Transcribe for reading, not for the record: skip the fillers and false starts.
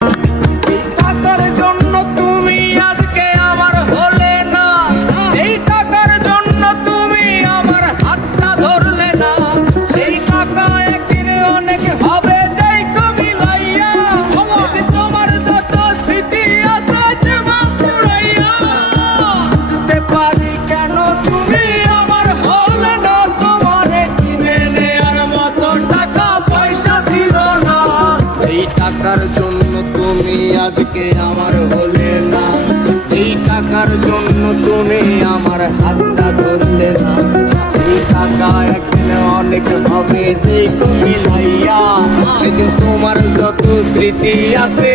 টাকার জন্য তুমি আজকে আমার হলে না, যেই টাকার জন্য তুমি আমার হাতটা ধরলে না, সেই টাকা একদিন অনেক হবে যেই কমি লাইয়া, তোমার যত স্মৃতি আছে যেমন পুরাইয়া। বুঝতে পারি কেন তুমি আমার হলে না, তোমারে কিনে নেয়ার মতো টাকা পয়সা ছিল না। এই টাকার জন্য তুমি আজকে আমার হলে না, যেই টাকার জন্য তুমি আমার হাতটা ধরলে না, সেই টাকা একদিন অনেক হবে যেই তুমি লাইয়া। সেদিন তোমার যত স্মৃতি আছে